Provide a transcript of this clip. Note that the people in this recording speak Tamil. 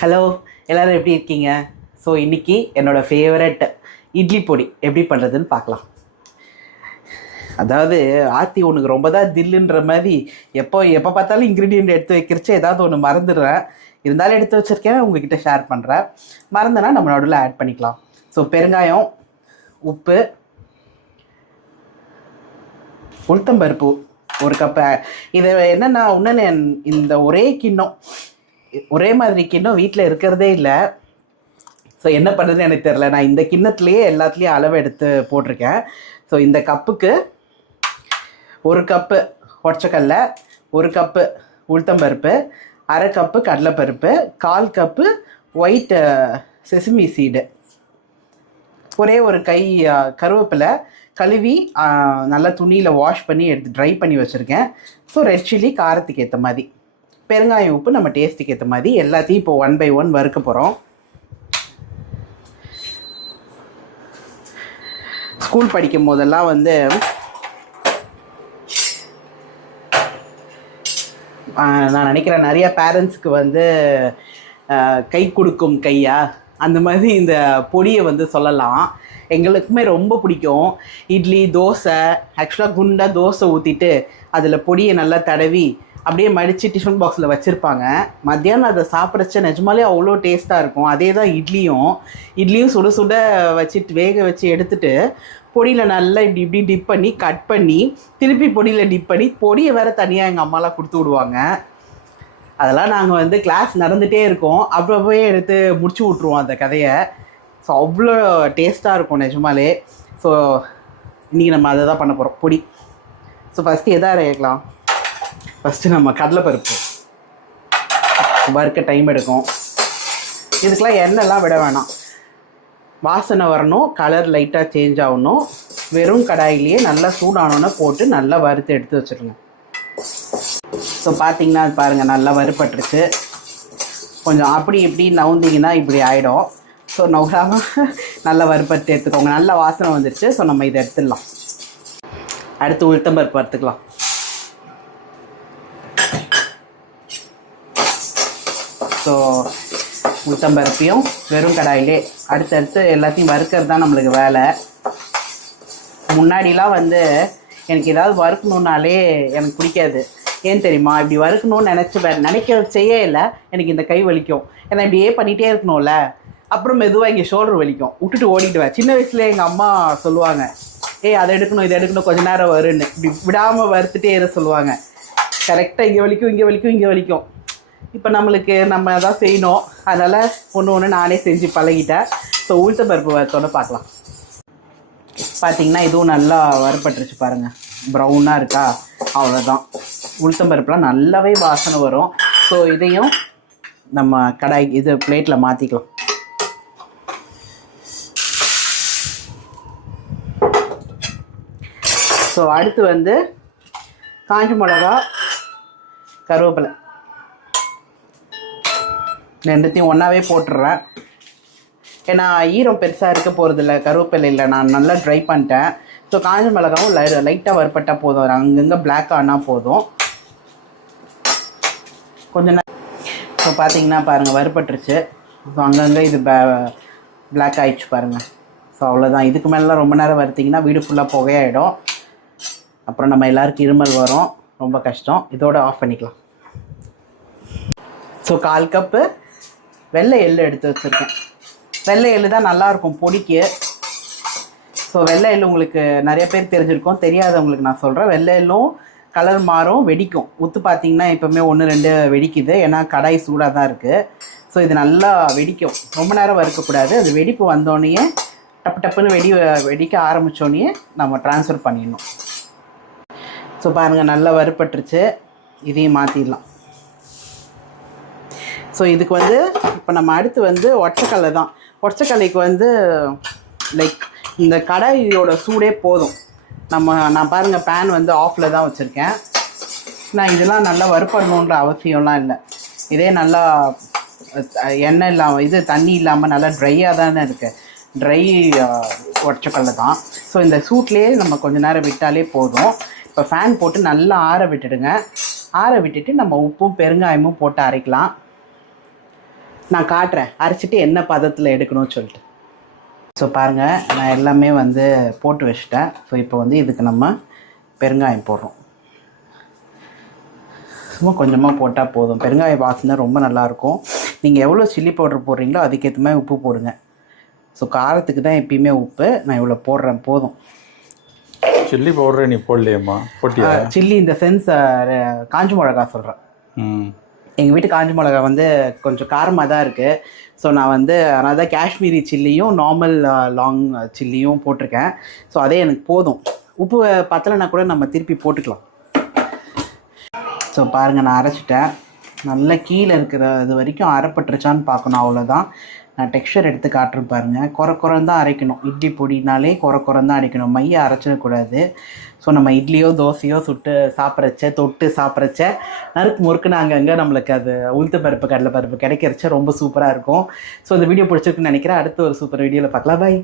ஹலோ, எல்லோரும் எப்படி இருக்கீங்க? ஸோ இன்றைக்கி என்னோடய ஃபேவரட் இட்லி பொடி எப்படி பண்ணுறதுன்னு பார்க்கலாம். அதாவது ஆர்த்தி உனக்கு ரொம்ப தான் தில்லுன்ற மாதிரி எப்போ பார்த்தாலும் இன்க்ரீடியண்ட் எடுத்து வைக்கிறச்சு ஏதாவது ஒன்று மறந்துடுறேன். இருந்தாலும் எடுத்து வச்சுருக்கேன், உங்ககிட்ட ஷேர் பண்ணுறேன். மறந்துனா நம்ம நடுவில் ஆட் பண்ணிக்கலாம். ஸோ பெருங்காயம், உப்பு, உளுத்தம்பருப்பு ஒரு கப்பு. இதை என்னென்னா இன்னொன்று, இந்த ஒரே மாதிரி கிண்ணம் வீட்டில் இருக்கிறதே இல்லை. ஸோ என்ன பண்ணுறதுன்னு எனக்கு தெரில. நான் இந்த கிண்ணத்துலேயே எல்லாத்துலேயும் அளவு எடுத்து போட்டிருக்கேன். ஸோ இந்த கப்புக்கு 1 கப்பு ஒற்றைக்கடல, 1 கப்பு உளுத்தம்பருப்பு, 1/2 கப்பு கடலைப்பருப்பு, 1/4 கப்பு ஒயிட் செசமி சீடு, ஒரே ஒரு கை கருவேப்பிலை கழுவி நல்லா துணியில் வாஷ் பண்ணி எடுத்து ட்ரை பண்ணி வச்சுருக்கேன். ஸோ ரெட் சில்லி காரத்துக்கு ஏற்ற மாதிரி, பெருங்காயம், உப்பு நம்ம டேஸ்ட்டுக்கு ஏற்ற மாதிரி எல்லாத்தையும் இப்போ 1 by 1 வறுக்க போகிறோம். ஸ்கூல் படிக்கும் போதெல்லாம் நான் நினைக்கிறேன் நிறைய பேரண்ட்ஸுக்கு கை கொடுக்கும் கையா அந்த மாதிரி இந்த பொடியை சொல்லலாம். எங்களுக்குமே ரொம்ப பிடிக்கும். இட்லி, தோசை, ஆக்சுவலாக குண்டாக தோசை ஊற்றிட்டு அதில் பொடியை நல்லா தடவி அப்படியே மடித்து டிஃபன் பாக்ஸில் வச்சுருப்பாங்க. மத்தியானம் அதை சாப்பிட்றச்ச நிஜமாலே அவ்வளோ டேஸ்ட்டாக இருக்கும். அதே தான் இட்லியும் சுட சுட வச்சுட்டு வேக வச்சு எடுத்துகிட்டு பொடியில் நல்லா இப்படி டிப் பண்ணி கட் பண்ணி திருப்பி பொடியில் டிப் பண்ணி பொடியை வேறு தனியாக எங்கள் அம்மாலாம் கொடுத்து விடுவாங்க. அதெல்லாம் நாங்கள் கிளாஸ் நடந்துகிட்டே இருக்கோம், அப்புறம் போய் எடுத்து முடிச்சு விட்ருவோம் அந்த கதையை. ஸோ அவ்வளோ டேஸ்ட்டாக இருக்கும் நிஜமாலே. ஸோ இன்றைக்கி நம்ம அதை தான் பண்ண போகிறோம், பொடி. ஸோ ஃபஸ்ட்டு எதை அரைக்கலாம்? ஃபஸ்ட்டு நம்ம கடலைப்பருப்பு வறுக்க டைம் எடுக்கும். இதுக்கெலாம் எண்ணெய்லாம் விட வேணாம், வாசனை வரணும், கலர் லைட்டாக சேஞ்ச் ஆகணும். வெறும் கடாயிலேயே நல்லா சூடானோன்னு போட்டு நல்லா வறுத்து எடுத்து வச்சுருங்க. ஸோ பார்த்தீங்கன்னா அது பாருங்கள் நல்லா வறுப்பட்டுருச்சு. கொஞ்சம் அப்படி இப்படி நவுந்திங்கன்னா இப்படி ஆகிடும். ஸோ நவுறாமல் நல்லா வறுப்பட்டு எடுத்துக்கோங்க. நல்லா வாசனை வந்துடுச்சு. ஸோ நம்ம இதை எடுத்துடலாம். அடுத்து உளுத்தம்பருப்பு வறுத்துக்கலாம். ஸோ உளுத்தம்பருப்பையும் வெறும் கடாயிலே அடுத்தடுத்து எல்லாத்தையும் வறுக்கிறது தான் நம்மளுக்கு வேலை. முன்னாடிலாம் எனக்கு ஏதாவது வறுக்கணுன்னாலே எனக்கு பிடிக்காது. ஏன் தெரியுமா? இப்படி வறுக்கணும்னு நினைக்க செய்ய இல்லை, எனக்கு இந்த கை வலிக்கும். ஏன்னா இப்படியே பண்ணிகிட்டே இருக்கணும்ல, அப்புறம் மெதுவாக இங்கே ஷோல்டர் வலிக்கும், விட்டுட்டு ஓடிட்டுவேன். சின்ன வயசுல எங்கள் அம்மா சொல்லுவாங்க, அதை எடுக்கணும் இதை எடுக்கணும் கொஞ்ச நேரம் வருன்னு, இப்படி விடாமல் வறுத்துட்டே இரு சொல்லுவாங்க. கரெக்டாக இங்கே வலிக்கும் இங்கே வலிக்கும் இங்கே வலிக்கும். இப்போ நம்ம தான் செய்யணும், அதனால் ஒன்று நானே செஞ்சு பழகிட்டேன். ஸோ உளுத்தம்பருப்பு வறுத்தோன்னு பார்க்கலாம். பார்த்திங்கன்னா இதுவும் நல்லா வறுப்பட்டுருச்சு பாருங்கள், ப்ரௌனாக இருக்கா? அவ்வளோதான். உளுத்தம்பருப்புலாம் நல்லாவே வாசனை வரும். ஸோ இதையும் நம்ம இது பிளேட்டில் மாற்றிக்கலாம். ஸோ அடுத்து காஞ்ச மிளகா, கருவேப்பிலை ரெண்டுத்தையும் ஒன்றாவே போட்டுடுறேன். ஏன்னா ஈரம் பெருசாக இருக்க போகிறதில்ல கருவேப்பிலையில், நான் நல்லா ட்ரை பண்ணிட்டேன். ஸோ காஞ்ச மிளகாவும் லைட்டாக வறுப்பட்டால் போதும், அங்கங்கே பிளாக் ஆனால் போதும். கொஞ்சம் நேரம். ஸோ பார்த்தீங்கன்னா பாருங்கள் வறுப்பட்டுருச்சு. ஸோ அங்கங்கே இது பிளாக் ஆகிடுச்சு பாருங்கள். ஸோ அவ்வளோதான். இதுக்கு மேலாம் ரொம்ப நேரம் வறுத்திங்கன்னா வீடு ஃபுல்லாக புகையாயிடும், அப்புறம் நம்ம எல்லாருக்கும் இருமல் வரும், ரொம்ப கஷ்டம். இதோட ஆஃப் பண்ணிக்கலாம். ஸோ 1/4 கப்பு வெள்ளை எள்ளு எடுத்து வச்சுருக்கேன். வெள்ளை எள்ளு தான் நல்லாயிருக்கும் பொடிக்கு. ஸோ வெள்ளை எள்ளு உங்களுக்கு நிறைய பேர் தெரிஞ்சிருக்கும், தெரியாதவங்களுக்கு நான் சொல்கிறேன். வெள்ளை எள்ளும் கலர் மாறும், வெடிக்கும். ஊற்று பார்த்திங்கன்னா இப்போவுமே 1-2 வெடிக்குது, ஏன்னா கடாய் சூடாக தான் இருக்குது. ஸோ இது நல்லா வெடிக்கும், ரொம்ப நேரம் வறுக்கக்கூடாது. அது வெடிப்பு வந்தோடனே டப்பு டப்புன்னு வெடிக்க ஆரம்பித்தோடனே நம்ம ட்ரான்ஸ்ஃபர் பண்ணிடணும். ஸோ பாருங்கள் நல்லா வறுப்பட்டுருச்சு. இதையும் மாற்றிடலாம். ஸோ இதுக்கு இப்போ நம்ம அடுத்து ஒற்றைக்கடலை தான். ஒற்றைக்கடலைக்கு லைக் இந்த கடாயோட சூடே போதும். நான் பாருங்கள் பேன் ஆஃபில் தான் வச்சுருக்கேன். நான் இதெல்லாம் நல்லா வறுப்படணுன்ற அவசியம்லாம் இல்லை. இதே நல்லா எண்ணெய் இல்லாமல் தண்ணி இல்லாமல் நல்லா ட்ரையாக தானே இருக்குது. ட்ரை ஒற்றைக்கடலை தான். ஸோ இந்த சூட்லேயே நம்ம கொஞ்சம் நேரம் விட்டாலே போதும். இப்போ ஃபேன் போட்டு நல்லா ஆற விட்டுடுங்க. ஆற விட்டுட்டு நம்ம உப்பும் பெருங்காயமும் போட்டு அரைக்கலாம். நான் காட்டுறேன் அரைச்சிட்டு என்ன பதத்தில் எடுக்கணும்னு சொல்லிட்டு. ஸோ பாருங்கள், நான் எல்லாமே வந்து போட்டு வச்சிட்டேன். ஸோ இப்போ வந்து இதுக்கு நம்ம பெருங்காயம் போடுறோம். சும்மா கொஞ்சமாக போட்டால் போதும். பெருங்காய வாசனை ரொம்ப நல்லாயிருக்கும். நீங்கள் எவ்வளோ சில்லி பவுடர் போடுறீங்களோ அதுக்கேற்ற மாதிரி உப்பு போடுங்க. ஸோ காரத்துக்கு தான் எப்பயுமே உப்பு. நான் இவ்வளோ போடுறேன் போதும். சில்லி பவுடர் நீ போடலையம்மா? போட்டியா? சில்லி இந்த சென்ஸ் காஞ்சி மிளகா சொல்கிறேன். எங்கள் வீட்டு காஞ்சி மிளகா வந்து கொஞ்சம் காரமாக தான் இருக்குது. ஸோ நான் வந்து அதனால தான் காஷ்மீரி சில்லியும் நார்மல் லாங் சில்லியும் போட்டிருக்கேன். ஸோ அதே எனக்கு போதும். உப்பு பத்தலைன்னா கூட நம்ம திருப்பி போட்டுக்கலாம். ஸோ பாருங்கள், நான் அரைச்சிட்டேன். நல்லா கீழே இருக்கிற இது வரைக்கும் அரைப்பட்டுருச்சான்னு பார்க்கணும், அவ்வளோதான். நான் டெக்ஸ்சர் எடுத்து காட்டுறேன் பாருங்கள். குறக்குறன்னு தான் அரைக்கணும். இட்லி பொடினாலே குறக்குறன்னு தான் அரைக்கணும், மையை அரைச்சிடக்கூடாது. ஸோ நம்ம இட்லியோ தோசையோ சுட்டு சாப்பிட்றச்ச தொட்டு சாப்பிட்றச்ச நறுக்கு முறுக்குன்னு அங்கங்கே நம்மளுக்கு அது உளுத்த பருப்பு கடலை பருப்பு கிடைக்கிறச்ச ரொம்ப சூப்பராக இருக்கும். ஸோ இந்த வீடியோ பிடிச்சிருக்குன்னு நினைக்கிறேன். அடுத்து ஒரு சூப்பர் வீடியோவில் பார்க்கலாம். பை.